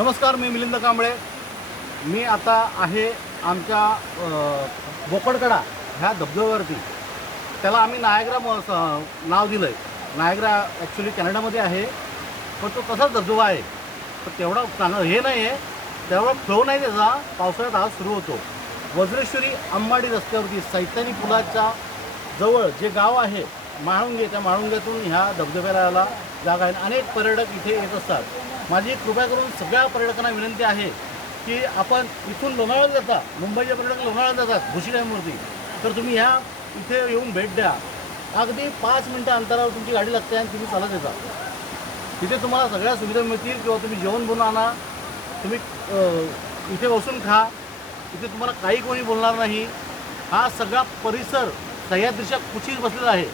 नमस्कार मी मिलिंद कांबळे. मी आता आहे आमच्या बोकडकडा ह्या धबधब्यावरती. त्याला आम्ही नायग्रा म- स- नाव दिलं आहे नायग्रा ॲक्च्युली कॅनडामध्ये आहे. पण तो तसाच धबधबा आहे? पण तेवढा चांगला हे नाही आहे तेवढा फ्लो नाही त्याचा. पावसाळ्यात आज सुरू होतो. वज्रेश्वरी अंबाडी रस्त्यावरती सैतानी पुलाच्या जवळ जे गाव आहे माळुंगे त्या माळुंग्यातून ह्या धबधब्याला जागा आहे. अनेक पर्यटक इथे येत असतात. माझी कृपया करून सगळ्या पर्यटकांना विनंती आहे की आपण इथून लोणावळ्यात जाता मुंबईचे पर्यटक लोणावळ्यात जातात घुशी डॅमवरती तर तुम्ही ह्या इथे येऊन भेट द्या. अगदी पाच मिनटं अंतरावर तुमची गाडी लागते आणि तुम्ही चालत येता. तिथे तुम्हाला सगळ्या सुविधा मिळतील किंवा तुम्ही जेवण बनवून आणा तुम्ही इथे बसून खा. इथे तुम्हाला काही कोणी बोलणार नाही. हा सगळा परिसर सह्याद्रीच्या कुशीत बसलेला आहे.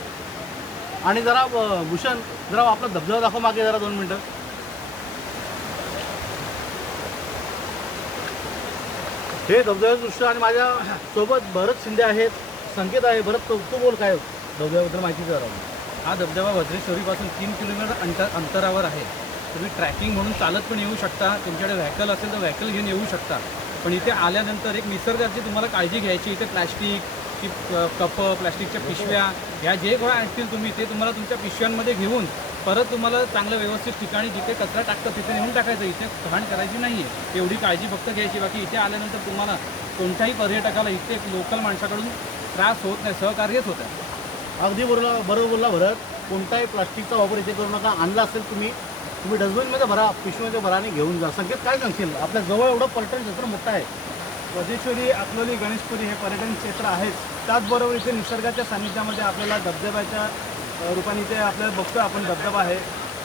आणि जरा भूषण जरा आपला धबधबा दाखव मागे जरा दोन मिनटं. हे धबधब्याचं दृश्य आणि माझ्या सोबत भरत शिंदे आहेत. संकेत आहे. भरत तो तू बोल काय धबधब्याबद्दल माहिती जरा हा धबधबा भद्रेश्वरीपासून तीन किलोमीटर अंतर अंतरावर आहे. तुम्ही ट्रॅकिंग म्हणून चालत पण येऊ शकता. तुमच्याकडे व्हॅकल असेल तर व्हॅकल घेऊन येऊ शकता. पण इथे आल्यानंतर एक निसर्गाची तुम्हाला काळजी घ्यायची. इथे प्लॅस्टिक की कप प्लॅस्टिकच्या पिशव्या ह्या जे गोळ्या आणतील तुम्ही ते तुम्हाला तुमच्या पिशव्यांमध्ये घेऊन परत तुम्हाला चांगलं व्यवस्थित ठिकाणी जिथे कचरा टाकतं तिथे नेऊन टाकायचं. इथे घाण करायची नाही आहे एवढी काळजी फक्त घ्यायची. बाकी इथे आल्यानंतर तुम्हाला कोणत्याही पर्यटकाला इथे लोकल माणसाकडून त्रास होत नाही सहकार्यच होत आहे अगदी बरोबर बरोबर बोलला भरत. कोणताही प्लास्टिकचा वापर इथे करू नका. आणला असेल तुम्ही तुम्ही डस्टबिनमध्ये भरा पिशवीमध्ये भरा आणि घेऊन जा. संकेत काय सांगशील? आपल्या जवळ एवढं पर्यटन क्षेत्र मोठं आहे. वजेश्वरी अकलोली गणेशपुरी हे पर्यटन क्षेत्र आहेच त्याचबरोबर इथे निसर्गाच्या सानिध्यामध्ये आपल्याला धबधब्याच्या रूपाने इथे आपल्याला बघतो आपण धबधबा आहे.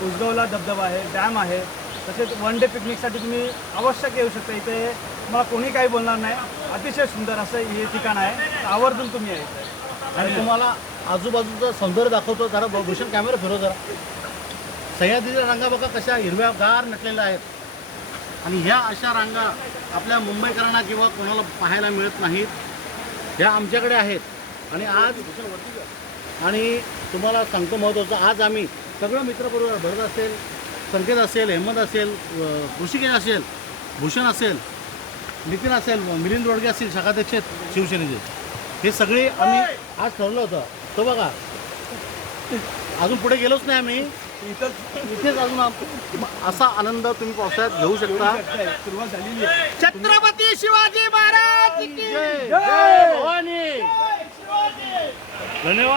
उजगवला धबधबा आहे डॅम आहे. तसेच वन डे पिकनिकसाठी तुम्ही आवश्यक येऊ शकता. इथे तुम्हाला कोणी काही बोलणार नाही. अतिशय सुंदर असं हे ठिकाण आहे. आवर्जून तुम्ही इथे. आणि तुम्हाला आजूबाजूचं सौंदर्य दाखवतो. जरा भूषण कॅमेरा फिरव जरा. सह्याद्रीच्या रांगा बघा कशा हिरव्या गार नटलेल्या आहेत. आणि ह्या अशा रांगा आपल्या मुंबईकरांना किंवा कोणाला पाहायला मिळत नाहीत. ह्या आमच्याकडे आहेत. आणि आज आणि तुम्हाला सांगतो महत्त्वाचं आज आम्ही सगळं मित्रपरिवार भरत असेल संकेत असेल हेमंत असेल ऋषिकेश असेल भूषण असेल नितीन असेल मिलिंद रोडगे असतील शाखाध्यक्ष शिवसेनेचे. हे सगळे आम्ही आज ठरवलं होतं. तो बघा. अजून पुढे गेलोच नाही आम्ही. इथंच. अजून असा आनंद तुम्ही पावसाळ्यात घेऊ शकता. सुरुवात झालेली आहे छत्रपती शिवाजी महाराज की जय. जय. भवानी. धन्यवाद.